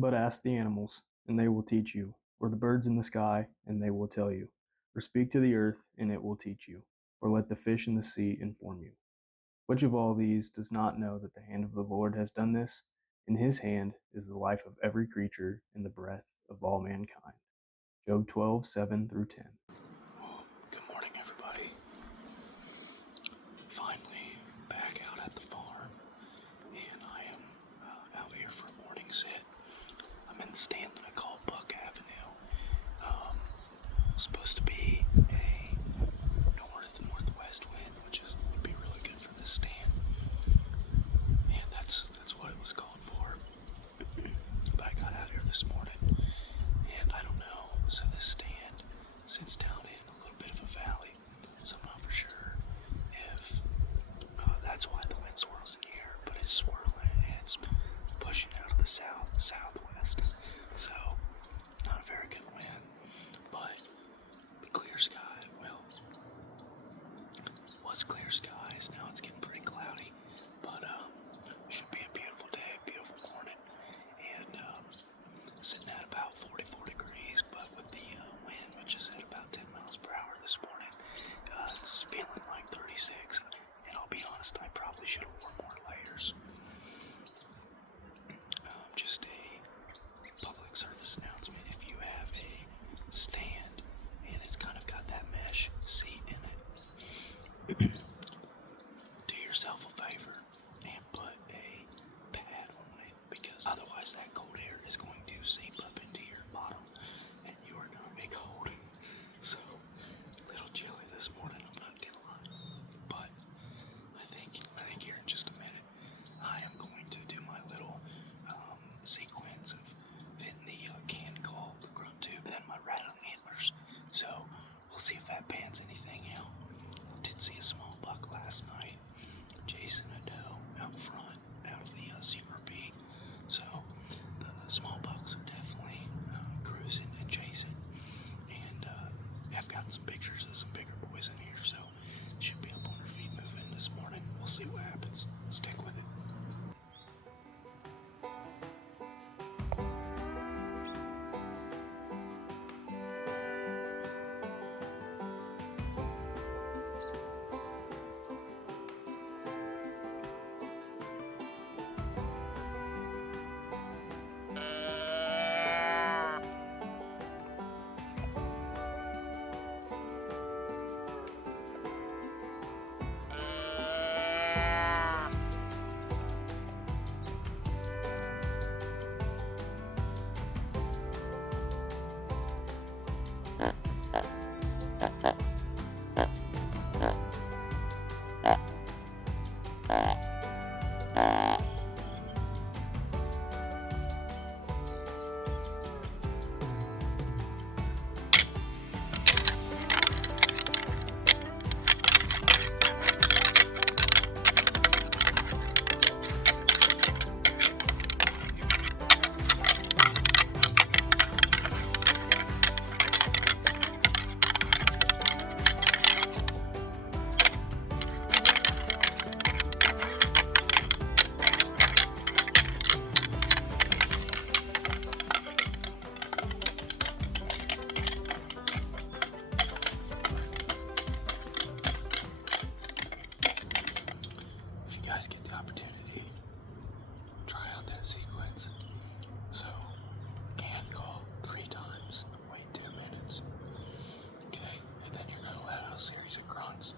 But ask the animals, and they will teach you, or the birds in the sky, and they will tell you, or speak to the earth, and it will teach you, or let the fish in the sea inform you. Which of all these does not know that the hand of the Lord has done this? In his hand is the life of every creature and the breath of all mankind. Job 12:7-10. Good morning, everybody. Finally back out at the farm, and I am out here for a morning sit. I'm in the stand that I call Buck Avenue. Supposed to be a northwest wind, which would be really good for this stand, and that's what it was called for. But I got out here this morning, and I don't know. So this stand sits down in a little bit of a valley, so I'm not for sure if that's why the wind swirls in here, but it's swirling and it's pushing out of the southwest. So not a very good wind, but the clear sky, well, was clear skies. Now it's getting pretty cloudy, but should be a beautiful day, beautiful morning, and sitting at about 44 degrees, but with the wind, which is at about 10 miles per hour this morning, it's feeling like 36. And I'll be honest, I probably should have worn more layers. Just a public service announcement: if you have a stand and it's kind of got that mesh seat in it, do yourself a favor and put a pad on it, because otherwise that cold air is going to seep up into your bottom and you are going to be cold. So, a little chilly this morning, I'm not gonna lie. But I think here in just a minute, I am going to do my little sequence of hitting the can call, the grunt tube, then my rattling antlers. So we'll see if that pans anything out. Did see a small buck last night, chasing a doe out front, out of the CRP. So the small bucks are definitely cruising and chasing. And I've gotten some pictures of some bigger boys in here, so should be up on their feet moving this morning. We'll see what happens. Stick with it. Get the opportunity, try out that sequence. So, can call 3 times, wait 2 minutes, okay, and then you're gonna let out a series of grunts.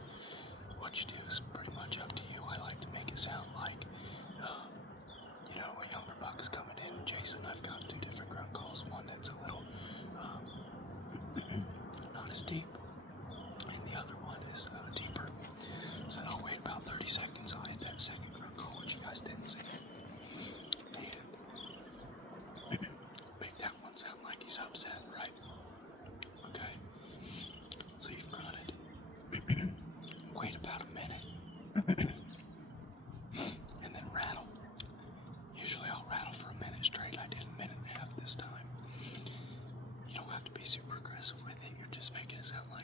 What you do is pretty much up to you. I like to make it sound like, a younger buck is coming in and chasing. I've got 2 different grunt calls. One that's a little not as deep, and the other one is deeper. So I'll wait about 30 seconds. I'll hit that second grunt call, which you guys didn't see. And make that one sound like he's upset, right? Okay. So you've grunted. Wait about a minute. And then rattle. Usually I'll rattle for a minute straight. I did a minute and a half this time. You don't have to be super aggressive with it. You're just making it sound like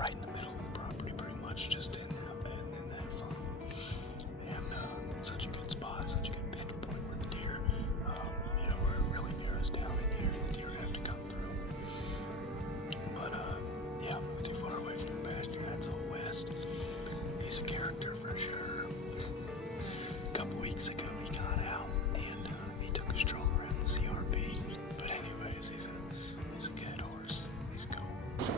right in the middle of the property, pretty much, just in that farm. And such a good spot, such a good pinch point where the deer, where it really narrows down in here, the deer have to come through. But yeah, not too far away from the pasture. That's all west. He's a character for sure. A couple weeks ago, he got out and he took a stroll around the CRP. But anyways, he's a good horse. He's cool.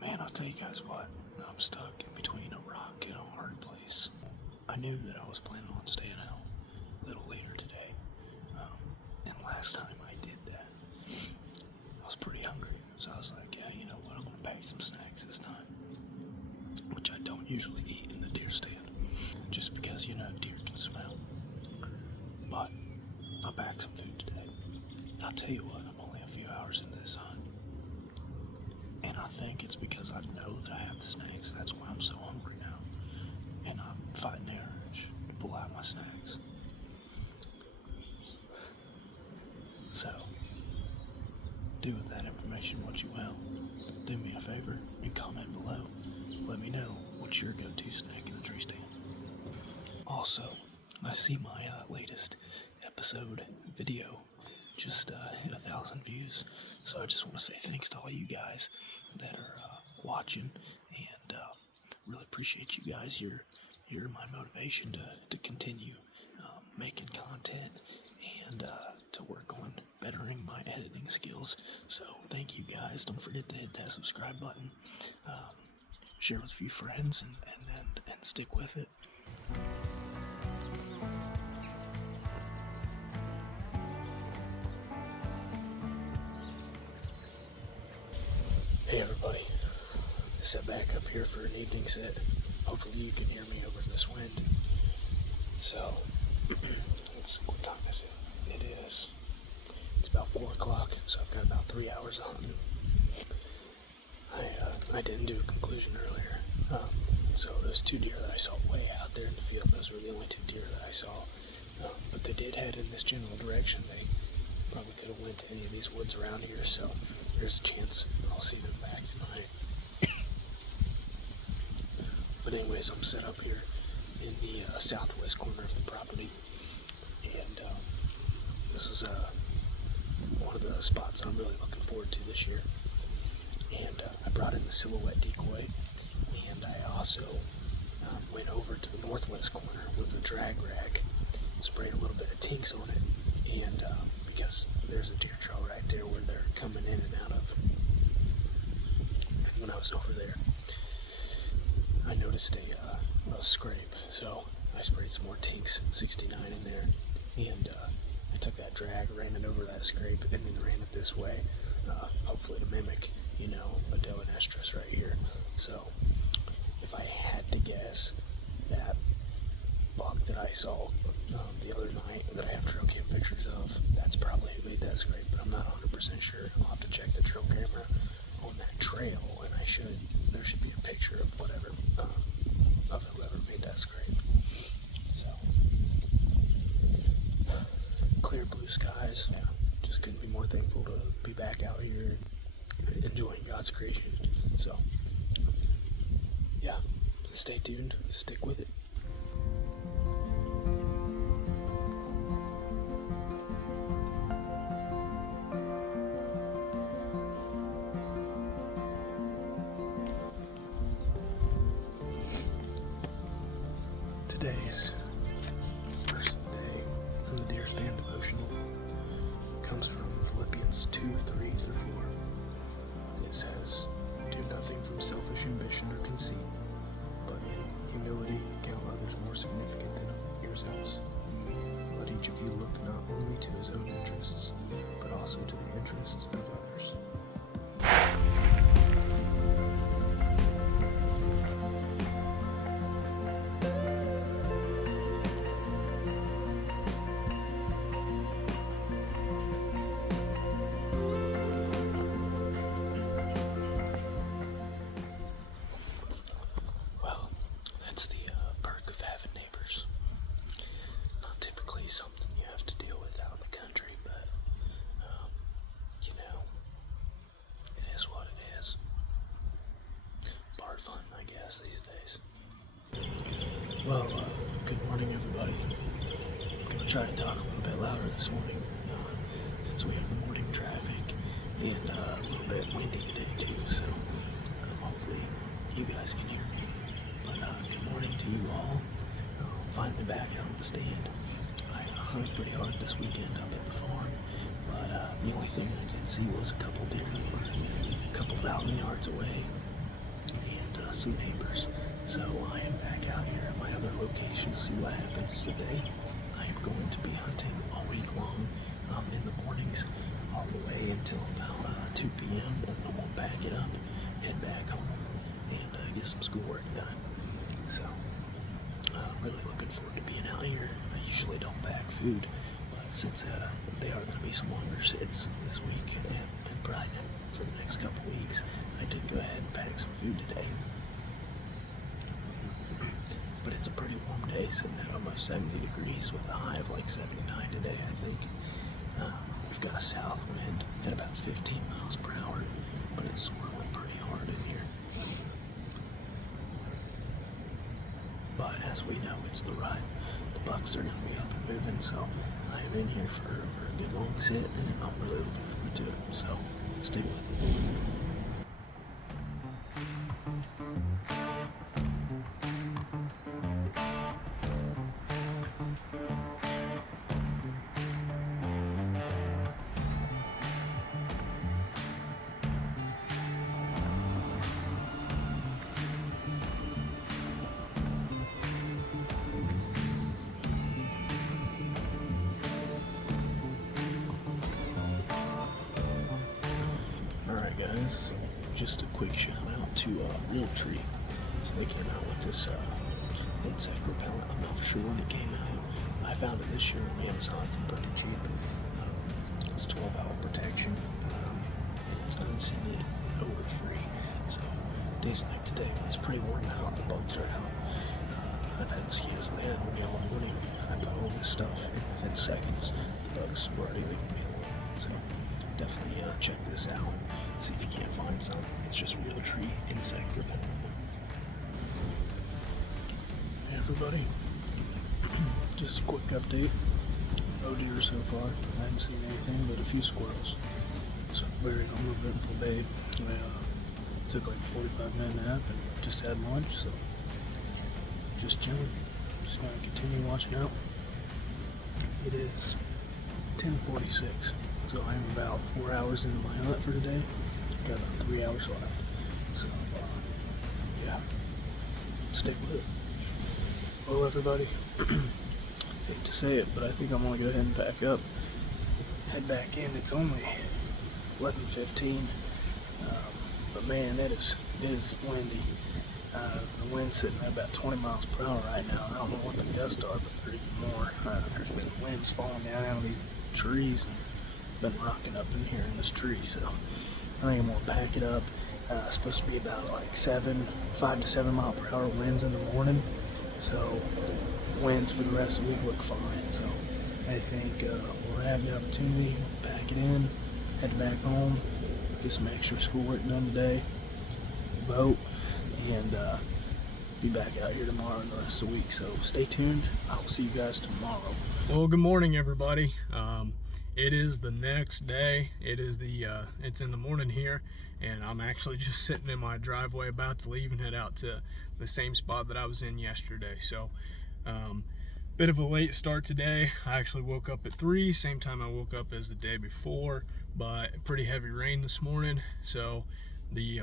Man, I'll tell you guys what, I'm stuck in between a rock and a hard place. I knew that I was planning on staying out a little later today, and last time I did that, I was pretty hungry, so I was like, yeah, you know what, I'm gonna pack some snacks this time, which I don't usually eat in the deer stand, just because, deer can smell, but I'll pack some food today. I'll tell you what, I'm only a few hours into this hunt. And I think it's because I know that I have the snacks. That's why I'm so hungry now. And I'm fighting the urge to pull out my snacks. So, do with that information what you will. Do me a favor and comment below. Let me know what's your go-to snack in the tree stand. Also, I see my latest episode video just hit 1,000 views. So I just want to say thanks to all you guys that are watching, and really appreciate you guys. You're my motivation to continue making content and to work on bettering my editing skills. So thank you guys. Don't forget to hit that subscribe button. Share with a few friends and stick with it. Hey everybody, set back up here for an evening set. Hopefully you can hear me over this wind. So, what time is it? It's about 4 o'clock, so I've got about 3 hours of hunting. I didn't do a conclusion earlier. So those 2 deer that I saw way out there in the field, those were the only 2 deer that I saw. But they did head in this general direction. They probably could have went to any of these woods around here, so there's a chance I'll see them back tonight. But anyways, I'm set up here in the southwest corner of the property, and this is one of the spots I'm really looking forward to this year. And I brought in the silhouette decoy, and I also went over to the northwest corner with the drag rag, sprayed a little bit of tinks on it, and because there's a deer trail right there where they're coming in and out of. And when I was over there, I noticed a scrape, so I sprayed some more Tinks 69 in there, and I took that drag, ran it over that scrape, and then ran it this way, hopefully to mimic, a Dillon estrus right here. So if I had to guess, that buck that I saw the other night that I have trail cam pictures of, that's probably who made that scrape, but I'm not 100% sure. I'll have to check the trail camera on that trail, and there should be a picture of whatever, of whoever made that scrape. So, clear blue skies. Yeah, just couldn't be more thankful to be back out here enjoying God's creation. So, yeah, stay tuned, stick with it. Today's first day from the Deer Stand devotional comes from Philippians 2:3-4. It says, "Do nothing from selfish ambition or conceit, but in humility count others more significant than yourselves. Let each of you look not only to his own interests, but also to the interests of others." try to talk a little bit louder this morning since we have morning traffic and a little bit windy today too, so hopefully you guys can hear me. But good morning to you all. Finally back out in the stand. I hunted pretty hard this weekend up at the farm, but the only thing I did see was a couple deer that were a couple thousand yards away and some neighbors. So I am back out here at my other location to see what happens today. I am going to be hunting all week long in the mornings all the way until about 2 p.m. and then we'll back it up, head back home, and get some schoolwork done. So really looking forward to being out here. I usually don't pack food, but since they are going to be some longer sits this week and probably for the next couple weeks, I did go ahead and pack some food today. But it's a pretty warm day, sitting at almost 70 degrees with a high of like 79 today, I think. We've got a south wind at about 15 miles per hour, but it's swirling pretty hard in here. But as we know, it's the rut. The bucks are going to be up and moving, so I am in here for a good long sit, and I'm really looking forward to it. So stay with it. Alright guys, so just a quick shout out to Real Tree. So they came out with this insect repellent. I'm not sure when it came out. I found it this year on Amazon for pretty cheap. It's 12-hour protection, and it's unscented, odor free. So days like today, when it's pretty warm out, the bugs are out. I've had mosquitoes land on me all morning. I put all this stuff, and within seconds, the bugs were already leaving me alone. So definitely check this out. See if you can't find some. It's just Real Tree insect repellent. Hey everybody, just a quick update. No deer so far. I haven't seen anything but a few squirrels. So very uneventful day. I took like a 45-minute nap and just had lunch. So just chilling. Just gonna continue watching out. It is 10:46. So I'm about 4 hours into my hunt for today. Got about 3 hours left. So, yeah, stick with it. Well, everybody, hate to say it, but I think I'm gonna go ahead and pack up, head back in. It's only 11:15, but man, it is windy. The wind's sitting at about 20 miles per hour right now. I don't know what the gusts are, but they're even more. There's been winds falling down out of these trees and been rocking up in here in this tree, so I think I'm gonna pack it up. It's supposed to be about like 5 to 7 mile per hour winds in the morning, so winds for the rest of the week look fine. So I think we'll have the opportunity to pack it in, head back home, get some extra schoolwork done today, vote, and be back out here tomorrow and the rest of the week. So stay tuned. I will see you guys tomorrow. Well, good morning, everybody. It is the next day. It's in the morning here, and I'm actually just sitting in my driveway about to leave and head out to the same spot that I was in yesterday. So bit of a late start today. I actually woke up at 3, same time I woke up as the day before, but pretty heavy rain this morning. So the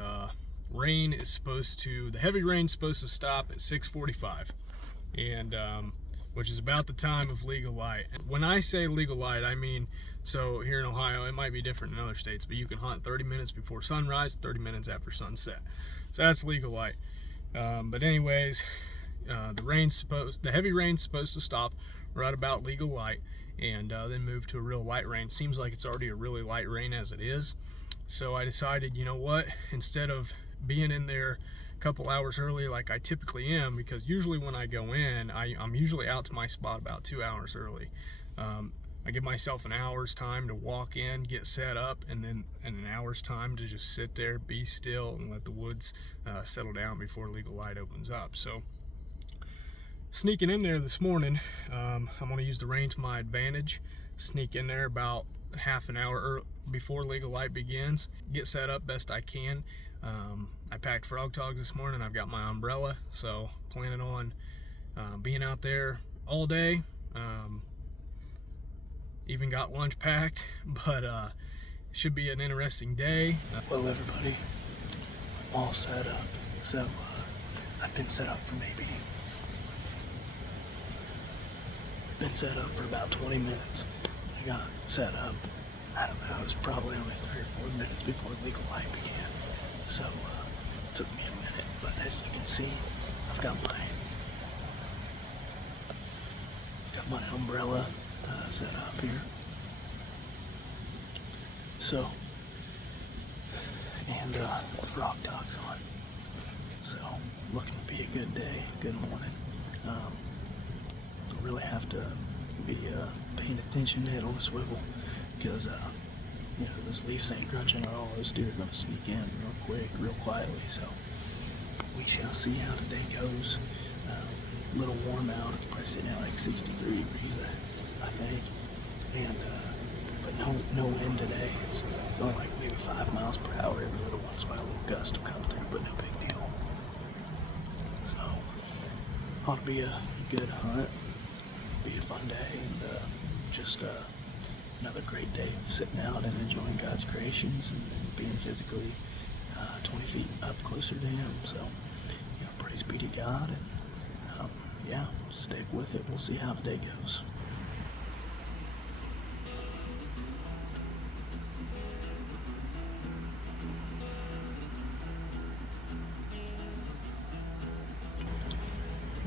heavy rain's supposed to stop at 6:45, and which is about the time of legal light. When I say legal light, I mean, so here in Ohio, it might be different in other states, but you can hunt 30 minutes before sunrise, 30 minutes after sunset. So that's legal light. But anyways, the heavy rain's supposed to stop right about legal light, and then move to a real light rain. Seems like it's already a really light rain as it is. So I decided, you know what, instead of being in there couple hours early like I typically am, because usually when I go in, I'm usually out to my spot about 2 hours early. I give myself an hour's time to walk in, get set up, and then an hour's time to just sit there, be still, and let the woods settle down before legal light opens up. So Sneaking in there this morning, I'm going to use the rain to my advantage. Sneak in there about half an hour before legal light begins. Get set up best I can. I packed frog togs this morning. I've got my umbrella, so planning on being out there all day. Even got lunch packed, but should be an interesting day. Well, everybody, I'm all set up. So I've been set up for about 20 minutes. I got set up, I don't know, it was probably only 3 or 4 minutes before legal light began. So it took me a minute, but as you can see, I've got my umbrella set up here. So, and frog togs on. So, looking to be a good day, good morning. Don't really have to be paying attention, head on a swivel, because those leaves ain't crunching at all. Those deer are going to sneak in real quick, real quietly. So we shall see how today goes. A little warm out. It's probably sitting at like 63 degrees, I think. And but no wind today. It's only like maybe 5 miles per hour. Every little once in a while, a little gust will come through, but no big deal. So ought to be a good hunt. Be a fun day, and just another great day of sitting out and enjoying God's creations and being physically 20 feet up closer to Him. So, praise be to God, and stick with it. We'll see how the day goes.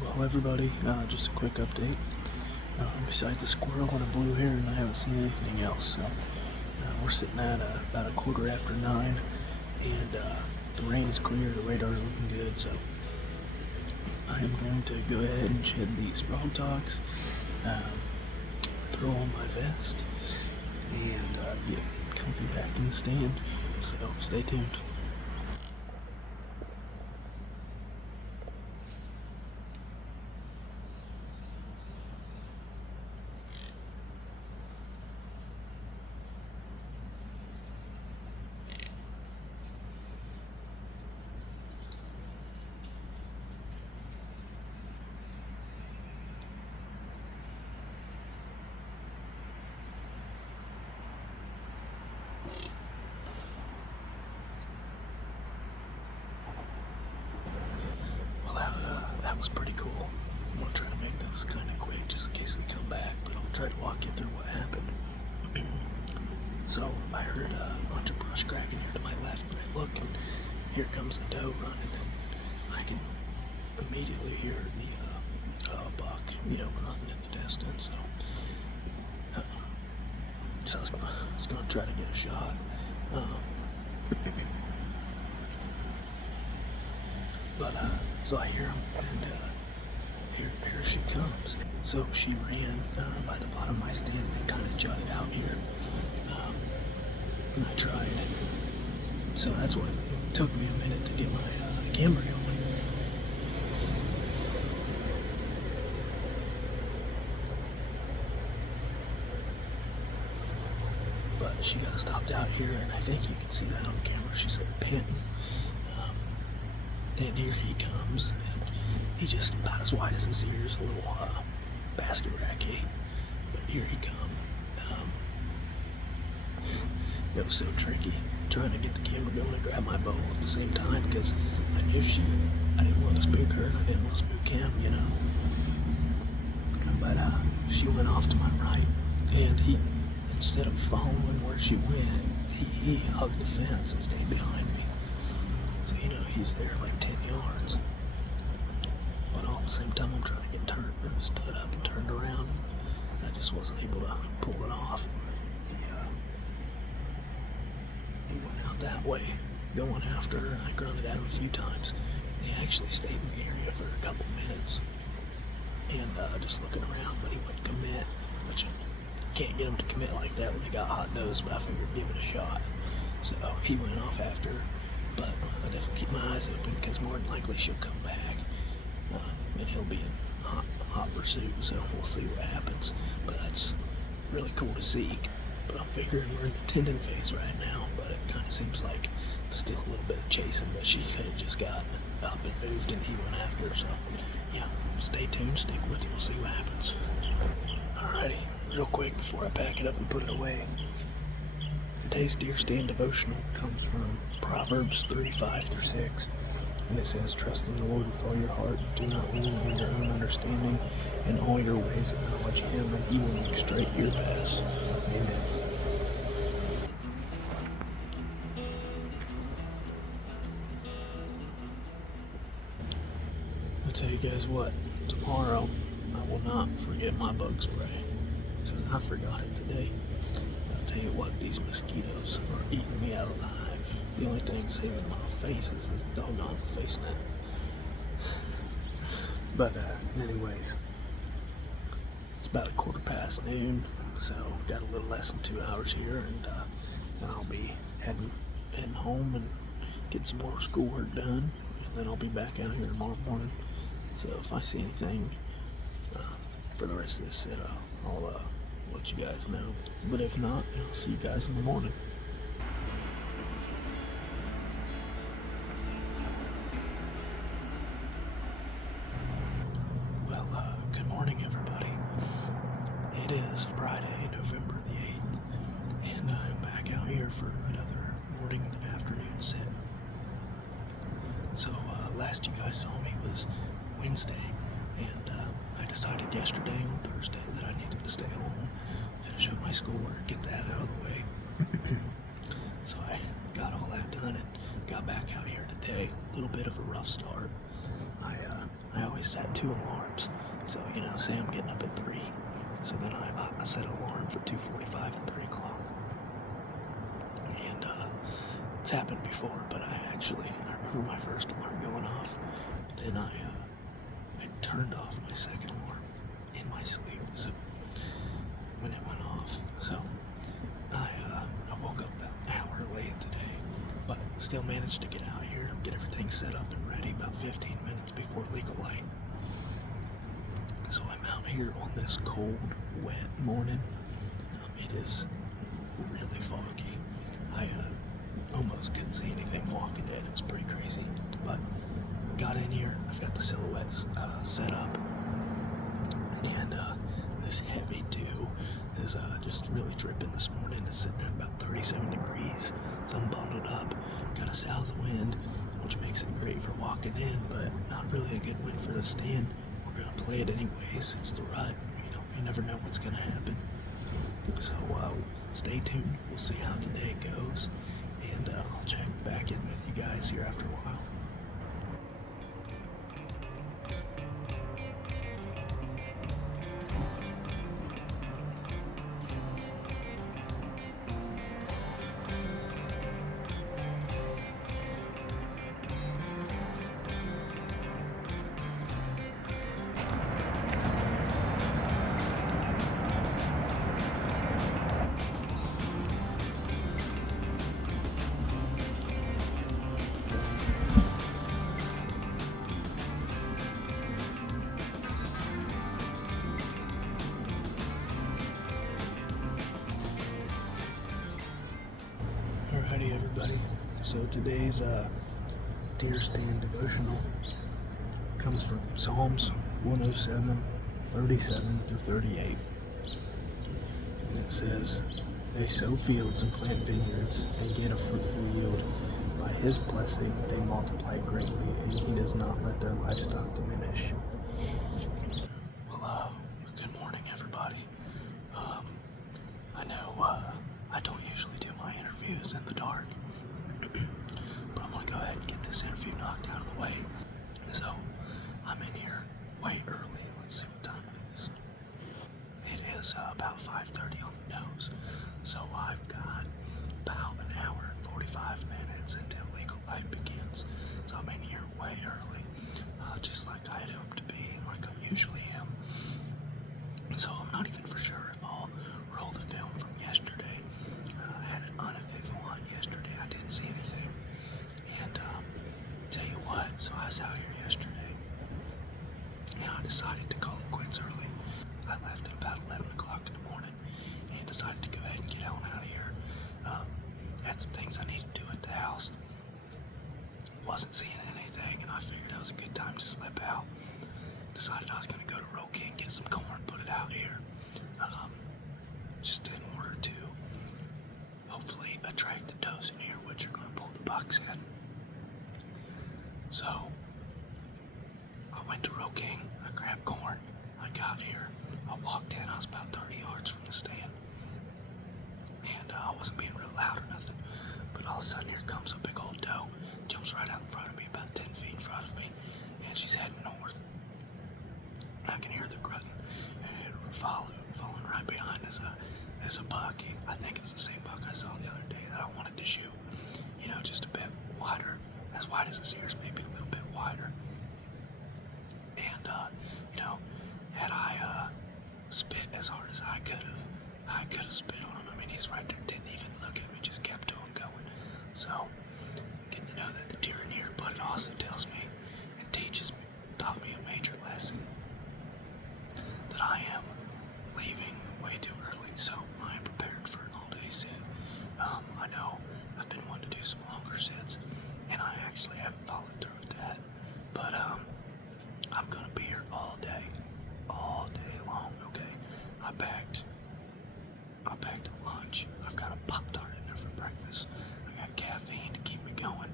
Well, everybody, just a quick update. Besides a squirrel and a blue heron, I haven't seen anything else. So we're sitting at about 9:15, and the rain is clear, the radar is looking good. So I am going to go ahead and shed these frog togs, throw on my vest, and get comfy back in the stand. So stay tuned. That was pretty cool. I'm going to try to make this kind of quick just in case they come back, but I'll try to walk you through what happened. So I heard a bunch of brush cracking here to my left, and I look, and here comes a doe running, and I can immediately hear the buck, grunting in the distance. So I was gonna try to get a shot. So I hear him, and here she comes. So she ran by the bottom of my stand and kind of jutted out here. And I tried. So that's what it took me a minute to get my camera going. But she got stopped out here, and I think you can see that on camera. She's there panting. And here he comes, and he's just about as wide as his ears, a little basket racky. But here he comes. It was so tricky trying to get the camera going and grab my bow at the same time, because I knew I didn't want to spook her, and I didn't want to spook him, But she went off to my right, and he, instead of following where she went, he hugged the fence and stayed behind me. So, he's there like 10 yards. But all at the same time, I'm trying to get turned, stood up and turned around. I just wasn't able to pull it off. He went out that way, going after her, and I grunted at him a few times. He actually stayed in the area for a couple minutes, and just looking around, but he wouldn't commit, which I can't get him to commit like that when they got hot nose, but I figured give it a shot. So he went off after her, but I definitely keep my eyes open, because more than likely she'll come back. and he'll be in hot pursuit. So we'll see what happens. But that's really cool to see. But I'm figuring we're in the tendon phase right now. But it kind of seems like still a little bit of chasing. But she could have just got up and moved, and he went after her. So yeah, stay tuned, stick with it. We'll see what happens. Alrighty, real quick before I pack it up and put it away. Today's Deer Stand devotional comes from Proverbs 3:5-6, and it says, "Trust in the Lord with all your heart, do not lean on your own understanding, in all your ways acknowledge Him, and He will make straight your paths." Amen. I'll tell you guys what, tomorrow I will not forget my bug spray, because I forgot it today. I'll tell you what, these mosquitoes are eating me out alive. The only thing saving my face is this doggone face net. But anyways, it's about noon, so got a little less than 2 hours here, and then I'll be heading home and get some more schoolwork done, and then I'll be back out here tomorrow morning. So if I see anything for the rest of this sit, I'll let you guys know. But if not, I'll see you guys in the morning. Well, good morning, everybody. It is Friday, November the 8th, and I'm back out here for another morning and afternoon sit. So, last you guys saw me was Wednesday, and I decided yesterday on Thursday that I needed to stay home, finish up my schoolwork, get that out of the way. So I got all that done and got back out here today. A little bit of a rough start. I always set 2 alarms. So, say I'm getting up at 3. So then I set an alarm for 2:45 and 3 o'clock. And it's happened before, but I remember my first alarm going off. Then I turned off my second alarm in my sleep. So when it went off, so I woke up about an hour late today, but still managed to get out here, get everything set up and ready about 15 minutes before legal light. So I'm out here on this cold, wet morning. It is really foggy. I almost couldn't see anything walking in. It was pretty crazy. But got in here. I've got the silhouettes set up, and this heavy dew is just really dripping this morning. It's sitting at about 37 degrees. So I'm bundled up. Got a south wind, which makes it great for walking in, but not really a good wind for the stand. We're gonna play it anyways. It's the rut. You never know what's gonna happen. So stay tuned. We'll see how today goes, and I'll check back in with you guys here after a while. Alrighty, everybody. So today's deer stand devotional comes from Psalms 107:37-38. And it says, "They sow fields and plant vineyards and get a fruitful yield. By His blessing they multiply greatly, and He does not let their livestock diminish." Well, good morning, everybody. I know I don't usually do my interviews in the dark, but I'm going to go ahead and get this interview knocked out of the way. So, I'm in here way early. Let's see what time it is. It is about 5:30 on the nose. So I've got about an hour and 45 minutes until legal light begins. So I'm in here way early, just like I had hoped to be, like I usually am. So I'm not even for sure if I'll roll the film from yesterday. I had an uneventful hunt yesterday. I didn't see anything. And tell you what, so I was out here yesterday, decided to go ahead and get on out of here. Had some things I needed to do at the house. Wasn't seeing anything, and I figured it was a good time to slip out. Decided I was going to go to Roll King, get some corn, put it out here, just in order to hopefully attract the does in here, which are going to pull the bucks in. So I went to Roll King, I grabbed corn, I got here, I walked in, I was about 30 yards from the stand, and I wasn't being real loud or nothing, but all of a sudden here comes a big old doe, jumps right out in front of me, about 10 feet in front of me, and she's heading north. I can hear the grunting, and following right behind is a buck. I think it's the same buck I saw the other day that I wanted to shoot, just a bit wider, as wide as his ears, maybe a little bit wider. And, had I spit as hard as I could have spit on him. I mean, he's right there, didn't even look at me, just kept on going. So, getting to know that the deer in here, but it also tells me and taught me a major lesson that I am leaving way too early. So, I am prepared for an all-day sit. I know I've been wanting to do some longer sits, and I actually haven't followed through with that. But, I'm gonna be here all day long, okay? I packed a lunch. I've got a Pop-Tart in there for breakfast. I got caffeine to keep me going.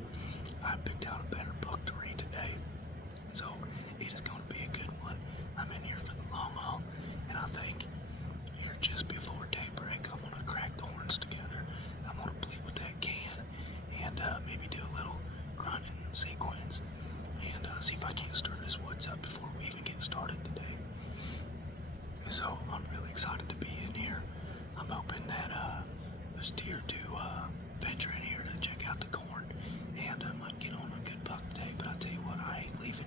I picked out a better book to read today. So, it is gonna be a good one. I'm in here for the long haul, and I think here just before daybreak, I'm gonna crack the horns together. I'm gonna bleed with that can, and maybe do a little grunting sequence, and see if I can't stir this woods up before we even get started today. So I'm really excited to be in here. I'm hoping that those deer do venture in here to check out the corn, and I might get on a good buck today. But I'll tell you what, I ain't leaving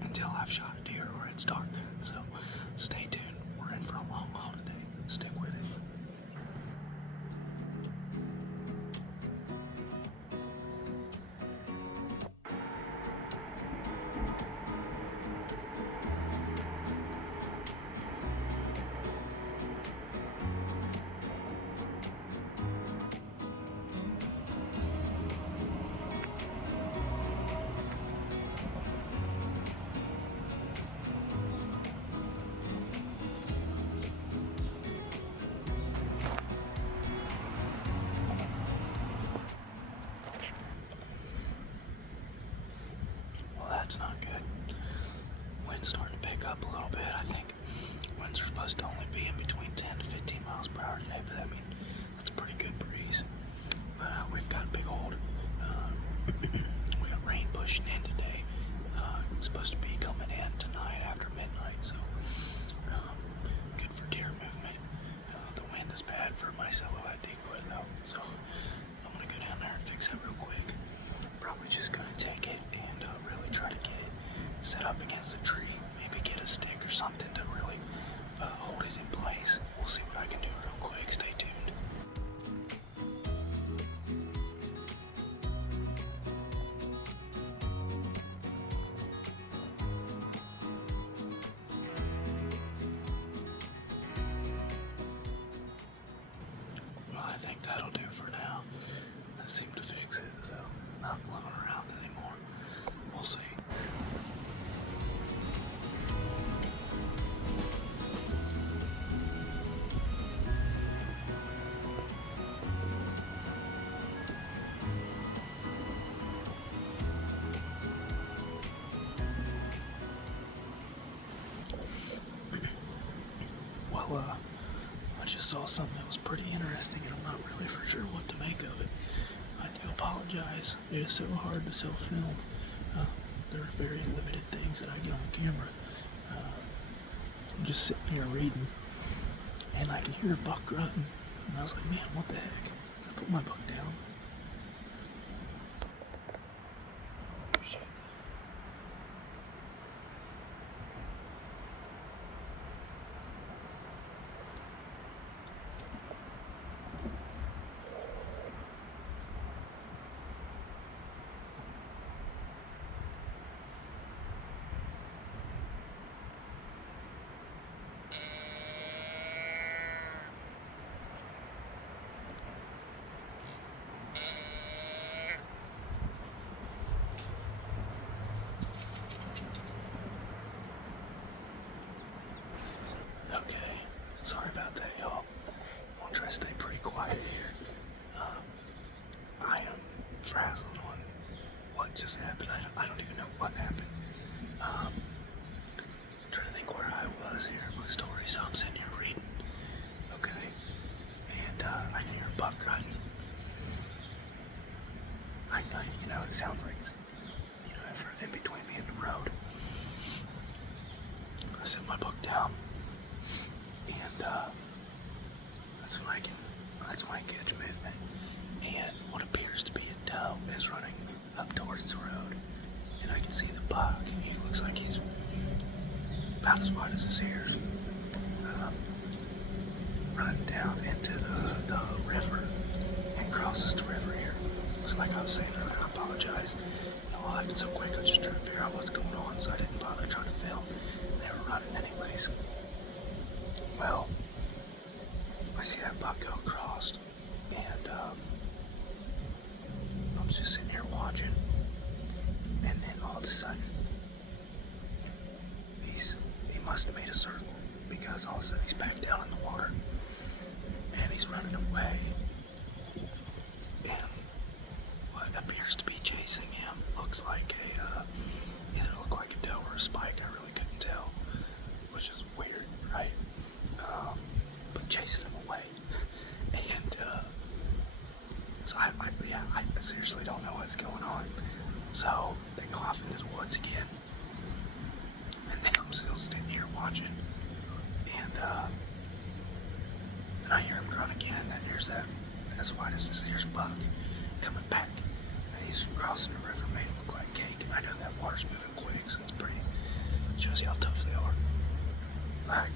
until I've shot a deer or it's dark. So stay tuned. We're in for a long haul today. Stick with it. That's not good. Wind's starting to pick up a little bit. I think winds are supposed to only be in between 10 to 15 miles per hour today, but I mean, that's a pretty good breeze. We've got a big old, we got rain pushing in today. It's supposed to be coming in tonight after midnight, so good for deer movement. The wind is bad for my silhouette decoy though, so I'm going to go down there and fix it real quick. Probably just going to take it and really try to get it set up against a tree. Maybe get a stick or something to really hold it in place. We'll see what I can do real quick. Stay tuned. Well, I think that'll do for now. That seemed to fix it, so not blowing around anymore. We'll see. Well, I just saw something that was pretty interesting, and I'm not really for sure what to make of it. I do apologize. It is so hard to self-film. There are very limited things that I get on camera. I'm just sitting here reading, and I can hear a buck grunting, and I was like, man, what the heck? So I put my buck down. Oh, shit. try to stay pretty quiet here. I am frazzled on what just happened. I don't even know what happened. Trying to think where I was here in my story. So I'm sitting here reading. Okay. And I can hear a buck running. It sounds like, in between me and the road. I set my book down, and that's when I catch movement. And what appears to be a doe is running up towards the road, and I can see the buck. He looks like he's about as wide as his ears, running down into the river and crosses the river here. Looks like I was saying earlier, I apologize. It all happened so quick, I was just trying to figure out what's going on, so I didn't bother trying to film. They were running anyways. Well, I see that buck go across, and I was just sitting here watching, and then all of a sudden, he must have made a circle, because all of a sudden he's back down in the water, and he's running away, and what appears to be chasing him looks like either looked like a doe or a spike. I really couldn't tell, which is weird, right? But chasing him away, and so I seriously don't know what's going on. So they go off into the woods again, and then I'm still standing here watching, and I hear him grunt again. And here's that as wide as his ears buck coming back, and he's crossing the river, made it look like cake. And I know that water's moving quick, so it's pretty. It shows you how tough they are. I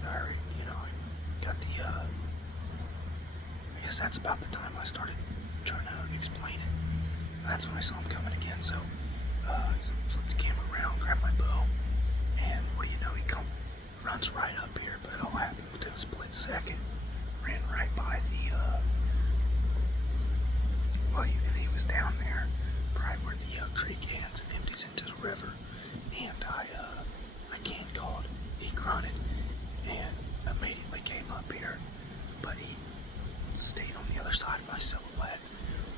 got the. I guess that's about the time I started trying to explain it. That's when I saw him coming again. So, flipped the camera around, grabbed my bow, and what do you know? He runs right up here, but it all happened within a split second. Ran right by the. He was down there, right where the creek ends and empties into the river, and I can't call it. He grunted and immediately came up here, but he stayed on the other side of my silhouette,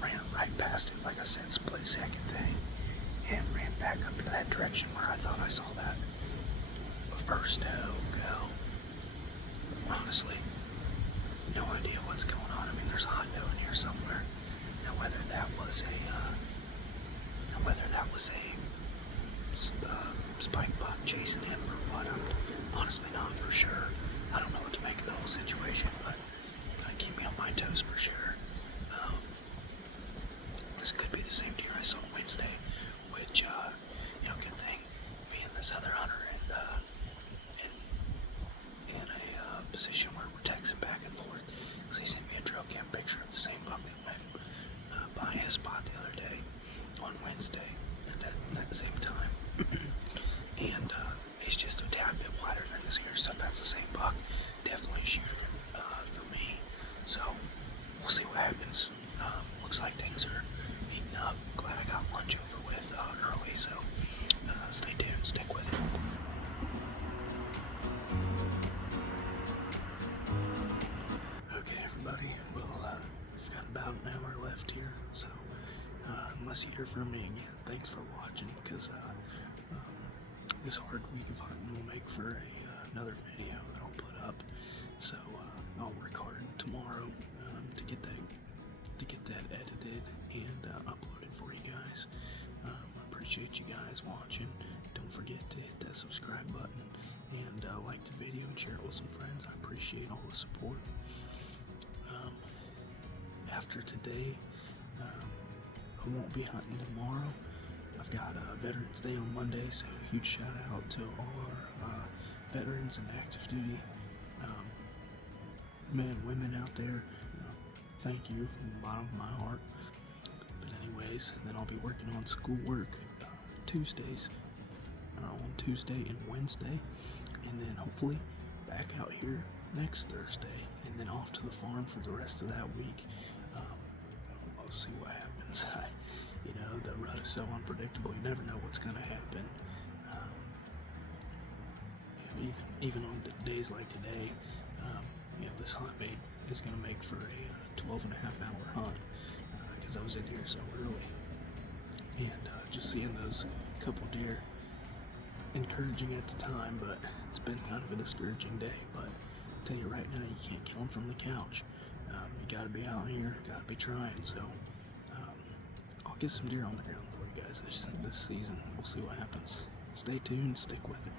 ran right past it, like I said, split second thing, and ran back up to that direction where I thought I saw that first doe go. Honestly, no idea what's going on. I mean, there's a hot doe in here somewhere. Now whether that was a spike buck chasing him or what, I'm honestly not for sure. I don't know what to make of the whole situation, but gotta keep me on my toes for sure. This could be the same deer I saw Wednesday, which, good thing being this other hunter and in a position where we're texting back and forth, because he sent me a trail cam picture of the same buck that went by his spot the other day on Wednesday at that same time. And he's just a tad bit wider than his ears, so that's the same buck. Definitely a shooter for me. So we'll see what happens. Looks like things are heating up. Glad I got lunch over with early, so stay tuned, stick with it. Okay, everybody. Well, we've got about an hour left here, so unless you hear from me again, thanks for watching, because this hard week of hunting will make for another video that I'll put up. So I'll work hard tomorrow to get that edited and uploaded for you guys. I appreciate you guys watching. Don't forget to hit that subscribe button and like the video and share it with some friends. I appreciate all the support. After today, I won't be hunting tomorrow. I've got Veterans Day on Monday, so huge shout out to all our veterans and active duty men and women out there. Thank you from the bottom of my heart. But anyways, and then I'll be working on schoolwork Tuesdays, on Tuesday and Wednesday, and then hopefully back out here next Thursday, and then off to the farm for the rest of that week. I'll see what happens. The rut is so unpredictable. You never know what's going to happen. Even on days like today, this hunt bait is going to make for a 12.5 hour hunt because I was in here so early. And just seeing those couple deer, encouraging at the time, but it's been kind of a discouraging day. But I'll tell you right now, you can't kill them from the couch. You got to be out here, got to be trying. So I'll get some deer on the ground for you guys this season. We'll see what happens. Stay tuned, stick with it.